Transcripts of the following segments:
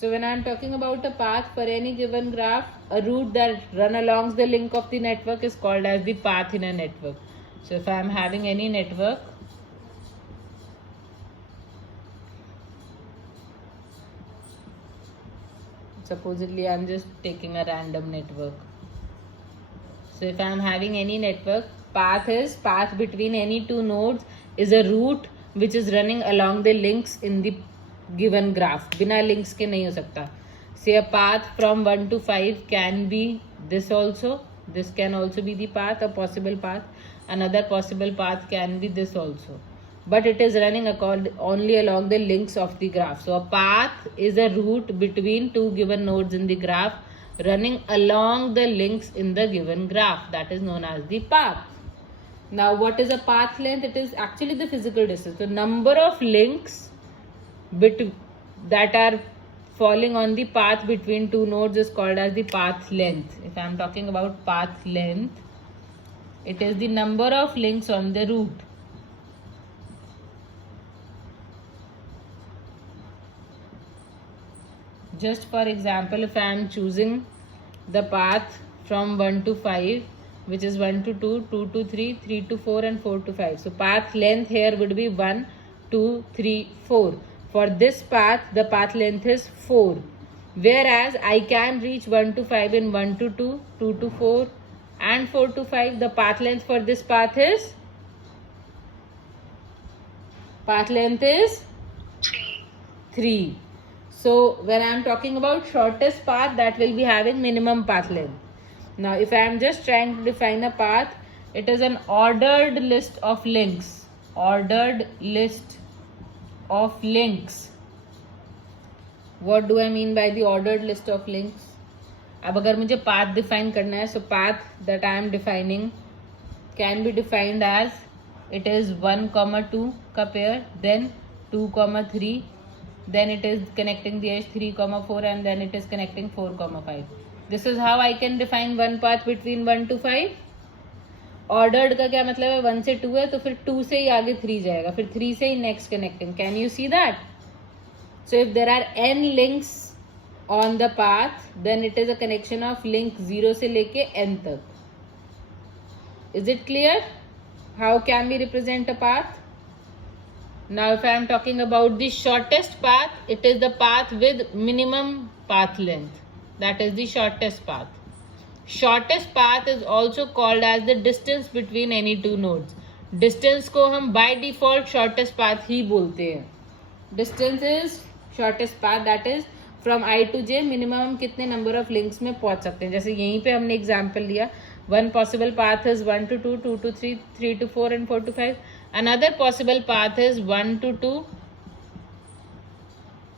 So when I am talking about a path for any given graph, a route that run along the link of the network is called as the path in a network. So if I am having any network, supposedly I am just taking a random network. So if I am having any network, path between any two nodes is a route which is running along the links in the given graph. बिना links के नहीं हो सकता. Say a path from 1 to 5 can be this also. This can also be the path, a possible path. Another possible path can be this also. But it is running only along the links of the graph. So a path is a route between two given nodes in the graph running along the links in the given graph. That is known as the path. Now what is a path length? It is actually the physical distance. The number of links that are falling on the path between two nodes is called as the path length. If I am talking about path length, it is the number of links on the route. Just for example, if I am choosing the path from 1 to 5, which is 1 to 2, 2 to 3, 3 to 4 and 4 to 5. So path length here would be 1, 2, 3, 4. For this path, the path length is 4. Whereas I can reach 1 to 5 in 1 to 2, 2 to 4 and 4 to 5. The path length for this path is 3. So when I am talking about shortest path, that will be having minimum path length. Now if I am just trying to define a path, it is an ordered list of links. Ordered list of links. What do I mean by the ordered list of links? अब अगर मुझे path define करना है, so path that I am defining can be defined as it is 1, 2 का pair, then 2, 3, then it is connecting the edge 3, 4 and then it is connecting 4, 5. This is how I can define one path between 1 to 5. Ordered का क्या मतलब है? 1 से 2 है तो फिर 2 से ही आगे 3 जाएगा, फिर 3 से ही next connecting. Can you see that? So if there are n links on the path, then it is a connection of link 0 से लेके n तक. Is it clear? How can we represent a path? Now if I am talking about the shortest path, it is the path with minimum path length. That is the shortest path. Shortest path is also called as the distance between any two nodes. Distance को हम by default shortest path ही बोलते हैं. Distance is shortest path, that is from I to J minimum हम कितने number of links में पहुंच सकते हैं. जैसे यहीं पे हमने example लिया. One possible path is 1 to 2, 2 to 3, 3 to 4 and 4 to 5. Another possible path is 1 to 2.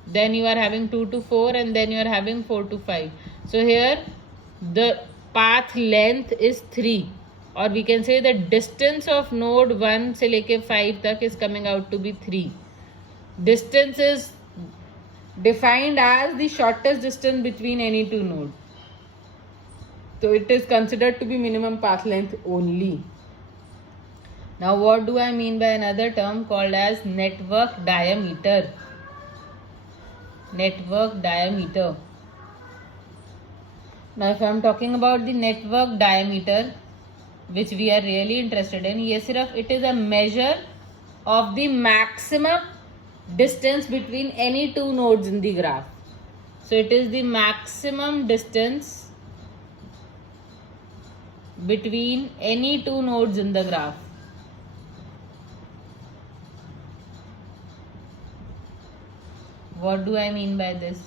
Then you are having 2 to 4 and then you are having 4 to 5. So here the path length is 3, or we can say the distance of node 1 से लेके 5 तक is coming out to be 3. Distance is defined as the shortest distance between any two nodes. So it is considered to be minimum path length only. Now what do I mean by another term called as network diameter? Network diameter. Now if I am talking about the network diameter, which we are really interested in, ये सिर्फ it is a measure of the maximum distance between any two nodes in the graph. So it is the maximum distance between any two nodes in the graph. What do I mean by this?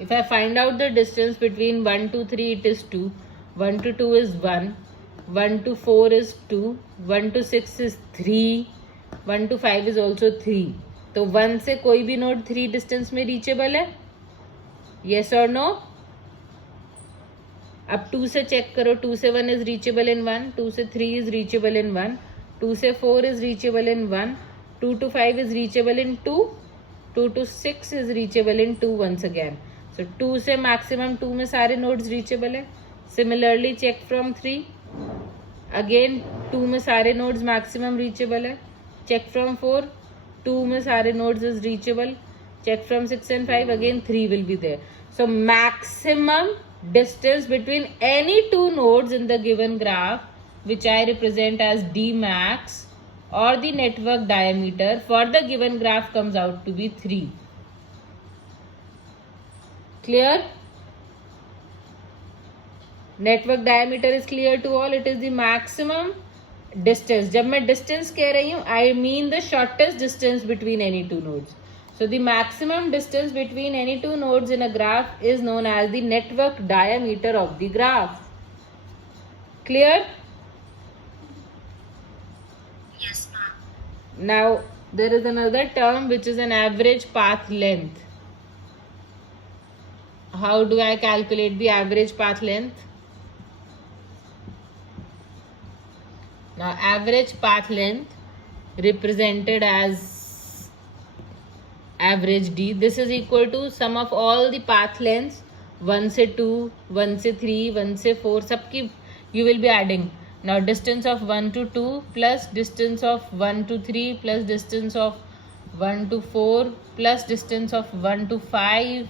If I find out the distance between 1 to 3, it is 2. 1 to 2 is 1. 1 to 4 is 2. 1 to 6 is 3. 1 to 5 is also 3. तो 1 से कोई भी node 3 distance में reachable है? Yes or no? अब 2 से check करो. 2 से 1 is reachable in 1. 2 से 3 is reachable in 1. 2 से 4 is reachable in 1. 2 to 5 is reachable in 2. 2 to 6 is reachable in 2 once again. So 2 से maximum 2 में सारे nodes reachable है. Similarly check from 3. Again 2 में सारे nodes maximum reachable है. Check from 4. 2 में सारे nodes is reachable. Check from 6 and 5, again 3 will be there. So maximum distance between any two nodes in the given graph, which I represent as D max, or the network diameter for the given graph, comes out to be 3. Clear? Network diameter is clear to all. It is the maximum distance. जब मैं distance कह रही हूँ, I mean the shortest distance between any two nodes. So the maximum distance between any two nodes in a graph is known as the network diameter of the graph. Clear? Yes, ma'am. Now there is another term which is an average path length. How do I calculate the average path length? Now average path length represented as average D. This is equal to sum of all the path lengths 1 से 2, 1 से 3, 1 से 4, सबकी you will be adding. Now distance of 1 to 2 plus distance of 1 to 3 plus distance of 1 to 4 plus distance of 1 to 5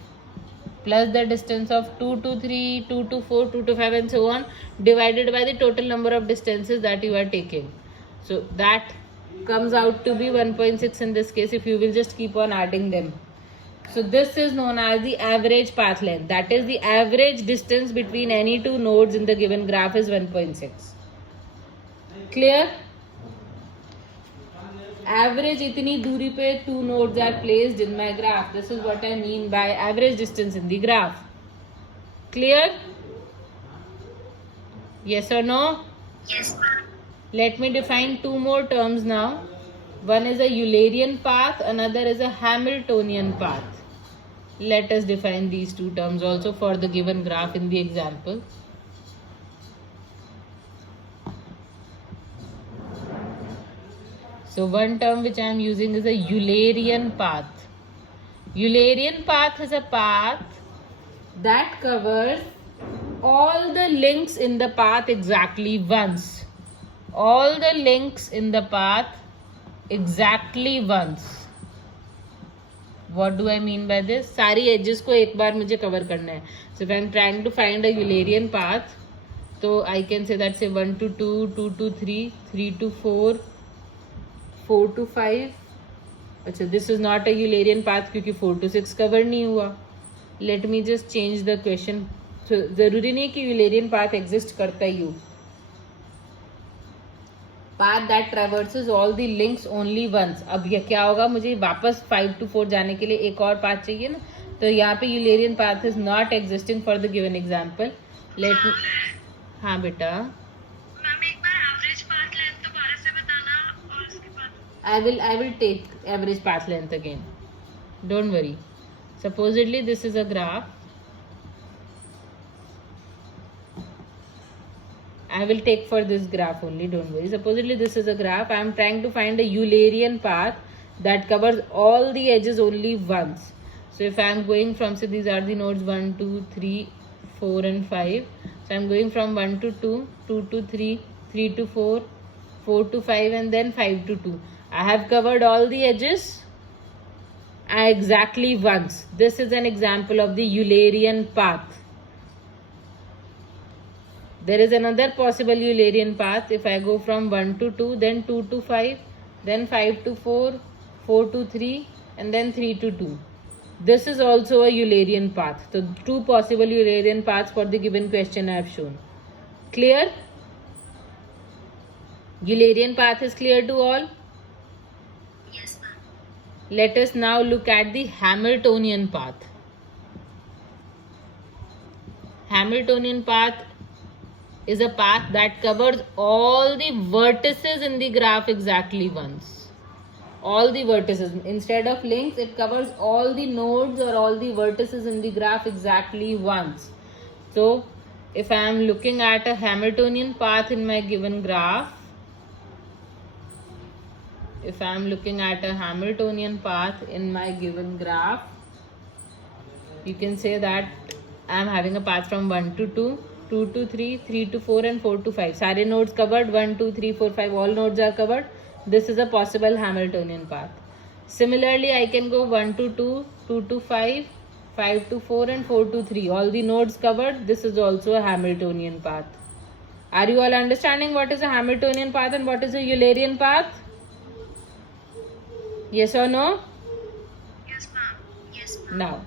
plus the distance of 2 to 3, 2 to 4, 2 to 5 and so on, divided by the total number of distances that you are taking. So that comes out to be 1.6 in this case if you will just keep on adding them. So this is known as the average path length. That is the average distance between any two nodes in the given graph is 1.6. Clear? Average इतनी दूरी पे two nodes are placed in my graph. This is what I mean by average distance in the graph. Clear? Yes or no? Yes, ma'am. Let me define two more terms now. One is a Eulerian path, another is a Hamiltonian path. Let us define these two terms also for the given graph in the example. So one term which I am using is a Eulerian path. Eulerian path is a path that covers all the links in the path exactly once. All the links in the path exactly once. What do I mean by this? सारी edges को एक बार मुझे cover करना है. So if I am trying to find a Eulerian path, so I can say that say 1 to 2, 2 to 3, 3 to 4, 4 to 5. अच्छा, this is not a Eulerian path क्योंकि 4 to 6 cover नहीं हुआ. Let me just change the question. So जरूरी नहीं कि Eulerian path exist करता ही हो. Path that traverses all the links only once. अब ये क्या होगा, मुझे वापस 5 to 4 जाने के लिए एक और path चाहिए ना, तो यहाँ पे Eulerian path is not existing for the given example. Let me, हाँ बेटा, मैम एक बार एवरेज पाथ लेंथ दोबारा से बताना और उसके बाद I will take average path length again. Don't worry. Supposedly this is a graph. I will take for this graph only, don't worry. Supposedly this is a graph. I am trying to find a Eulerian path that covers all the edges only once. So if I am going from, so these are the nodes 1, 2, 3, 4 and 5. So I am going from 1 to 2, 2 to 3, 3 to 4, 4 to 5 and then 5 to 2. I have covered all the edges exactly once. This is an example of the Eulerian path. There is another possible Eulerian path. If I go from 1 to 2, then 2 to 5, then 5 to 4, 4 to 3 and then 3 to 2. This is also a Eulerian path. So two possible Eulerian paths for the given question I have shown. Clear? Eulerian path is clear to all? yes, ma'am. Let us now look at the Hamiltonian path. Hamiltonian path is a path that covers all the vertices in the graph exactly once. All the vertices. Instead of links, it covers all the nodes or all the vertices in the graph exactly once. So, if I am looking at a Hamiltonian path in my given graph, you can say that I am having a path from 1 to 2, 2 to 3, 3 to 4 and 4 to 5. Sare nodes covered, 1, 2, 3, 4, 5, all nodes are covered. This is a possible Hamiltonian path. Similarly, I can go 1 to 2, 2 to 5, 5 to 4 and 4 to 3. All the nodes covered. This is also a Hamiltonian path. Are you all understanding what is a Hamiltonian path and what is a Eulerian path? Yes or no? Yes, ma'am. Yes, ma'am.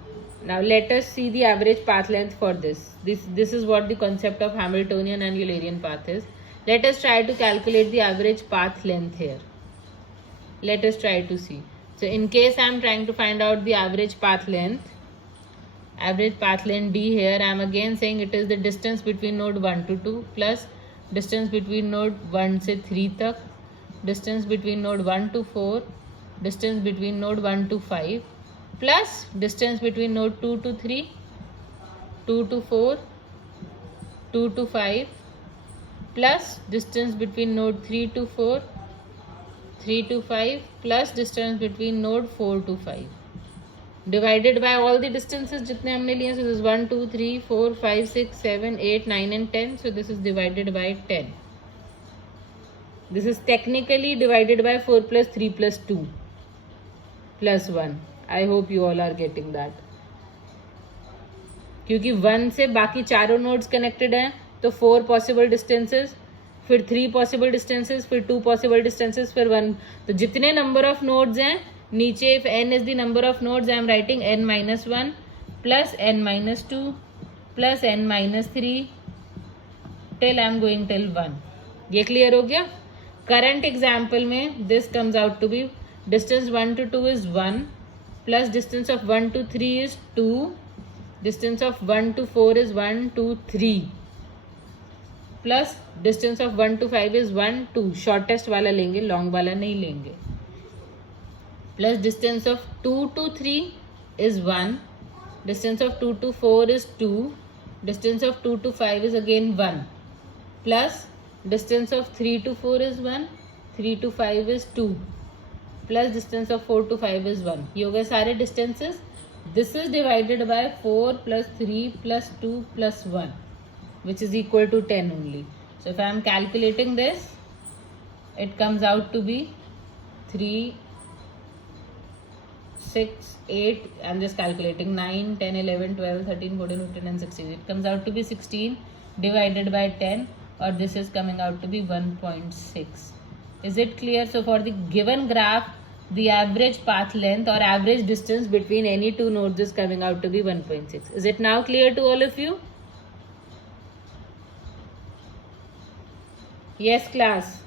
Now let us see the average path length for this. This is what the concept of Hamiltonian and Eulerian path is. Let us try to calculate the average path length here. Let us try to see. So in case I am trying to find out the average path length D here, I am again saying it is the distance between node 1 to 2 plus distance between node 1 से 3 तक, distance between node 1 to 4, distance between node 1 to 5 plus distance between node 2 to 3, 2 to 4, 2 to 5 plus distance between node 3 to 4, 3 to 5 plus distance between node 4 to 5 divided by all the distances जितने हमने लिए. So this is 1 2 3 4 5 6 7 8 9 and 10. So this is divided by 10. This is technically divided by 4 plus 3 plus 2 plus 1. I hope you all are getting that. क्योंकि 1 से बाकी चारों nodes connected हैं तो 4 possible distances, फिर 3 पॉसिबल डिस्टेंसेस, फिर 2 पॉसिबल डिस्टेंसेस, फिर 1. तो जितने नंबर ऑफ नोड्स हैं नीचे, if n is the number of nodes, I am writing n minus 1 plus n minus 2 plus n minus 3 till I am going till 1. ये clear हो गया. Current example में this comes out to be distance 1 to 2 is 1 plus distance of 1 to 3 is 2, distance of 1 to 4 is 1 2 3 plus distance of 1 to 5 is 1 2. Shortest वाला लेंगे, long वाला नहीं लेंगे. Plus distance of 2 to 3 is 1, distance of 2 to 4 is 2, distance of 2 to 5 is again 1, plus distance of 3 to 4 is 1, 3 to 5 is 2, plus distance of 4 to 5 is 1. ये हो गए सारे distances. This is divided by 4 plus 3 plus 2 plus 1, which is equal to 10 only. So if I am calculating this, it comes out to be 3 6 8, I'm just calculating 9 10 11 12 13 14 15 and 16. It comes out to be 16 divided by 10, or this is coming out to be 1.6. Is it clear? So for the given graph, the average path length or average distance between any two nodes is coming out to be 1.6. Is it now clear to all of you? Yes, class.